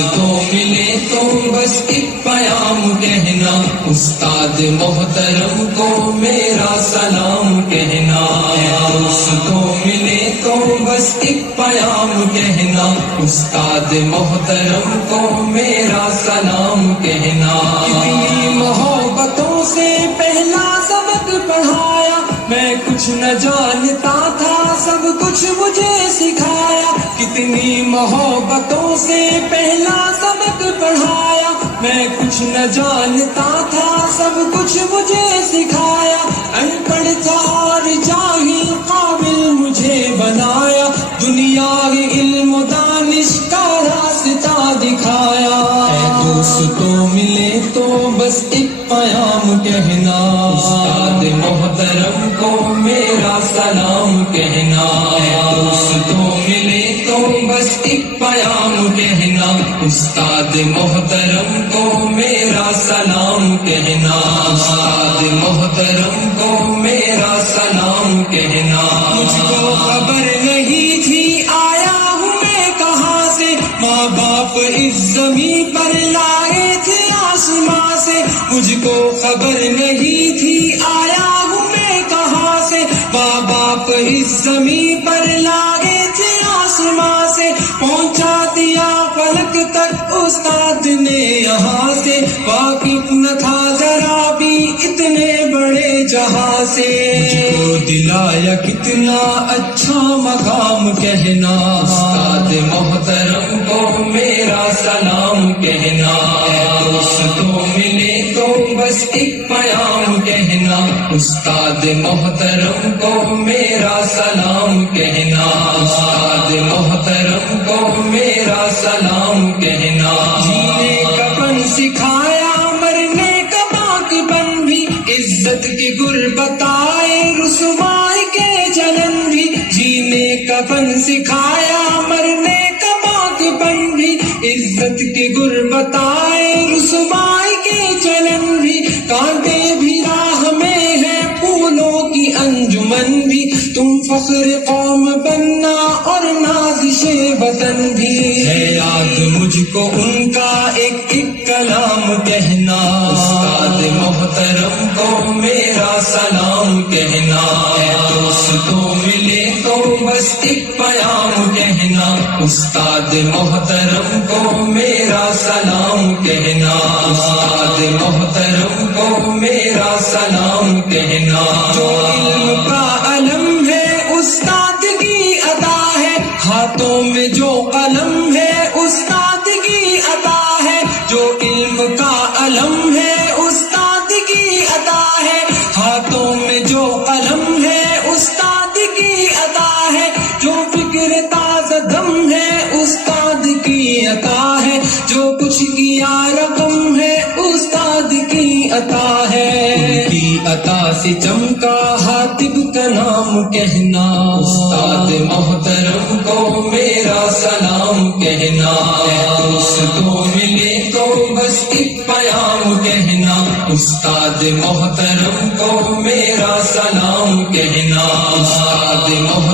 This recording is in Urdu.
دوستوں ملے تو بس ایک پیام کہنا، استاد محترم کو میرا سلام کہنا۔ دوستوں ملے تو بس ایک پیام کہنا، استاد محترم کو میرا سلام کہنا۔ کتنی محبتوں سے پہلا سبق پڑھایا، میں کچھ نہ جانتا تھا سب کچھ مجھے سکھایا۔ کتنی محبتوں سے پہلا سبق پڑھایا، میں کچھ نہ جانتا تھا سب کچھ مجھے سکھایا۔ ان پڑھ تھا اور جاہل قابل مجھے بنایا، دنیا کے علم و دانش کا راستہ دکھایا۔ اے دوستوں ملے تو بس ایک پیام کہنا، استاد محترم کو میرا سلام کہنا۔ اے دوستوں ملے تو بس ایک پیام کہنا، استاد محترم کو میرا سلام کہنا۔ استاد محترم کو میرا سلام کہنا۔ مجھ کو خبر نہیں تھی آیا ہوں میں کہاں سے، ماں باپ اس زمین پر لائے تھے آسماں سے۔ مجھ کو خبر نہیں تھی آیا ہوں میں کہاں سے، ماں باپ اس زمین پر لائے تھے آسماں سے۔ پہنچا دیا فلک تک استاد نے یہاں سے، واقف نہ تھا ذرا بھی اتنے بڑے جہاں سے۔ مجھ کو دلایا کتنا اچھا مقام کہنا، استاد محترم کو میرا سلام کہنا۔ اے دوستوں ملے تو بس ایک پیام کہنا، استاد محترم کو میرا سلام کہنا۔ استاد محترم کو میرا سلام کہنا۔ جینے کا پن سکھایا، مرنے کا باقیپن بھی، عزت کی گر بتائے، رسوائی کے جلن بھی۔ جینے کا پن سکھایا، مرنے کا باقیپن بھی، عزت کی گر بتائے، رسوائی کے جلن بھی۔ کانٹے بھی راہ میں ہے، پھولوں کی انجمن بھی، تم فخر قوم بننا اور نازش وطن بھی۔ ہے یاد مجھ کو ان کا ایک ایک کلام کہنا، استاد محترم کو میرا سلام کہنا۔ اے دوستوں ملے تو بس ایک پیام کہنا، استاد محترم کو میرا سلام کہنا۔ استاد محترم کو میرا سلام کہنا۔ جو علم کا علم ہے استاد کی عطا ہے، ہاتھوں میں جو قلم ہے استاد کی عطا ہے۔ جو علم کا علم ہے استاد کی عطا ہے، ہاتھوں میں جو قلم ہے استاد کی عطا ہے۔ جو فکر تازہ دم ہے استاد کی عطا ہے، جو کچھ کیا رقم ہے استاد کی عطا ہے۔ ان کی عطا سے چمکا حاتب کا نام کہنا، استاد محترم کو میرا سلام کہنا۔ اے دوستوں ملے تو بس ایک پیام کہنا، استاد محترم کو میرا سلام کہنا۔ استاد محترم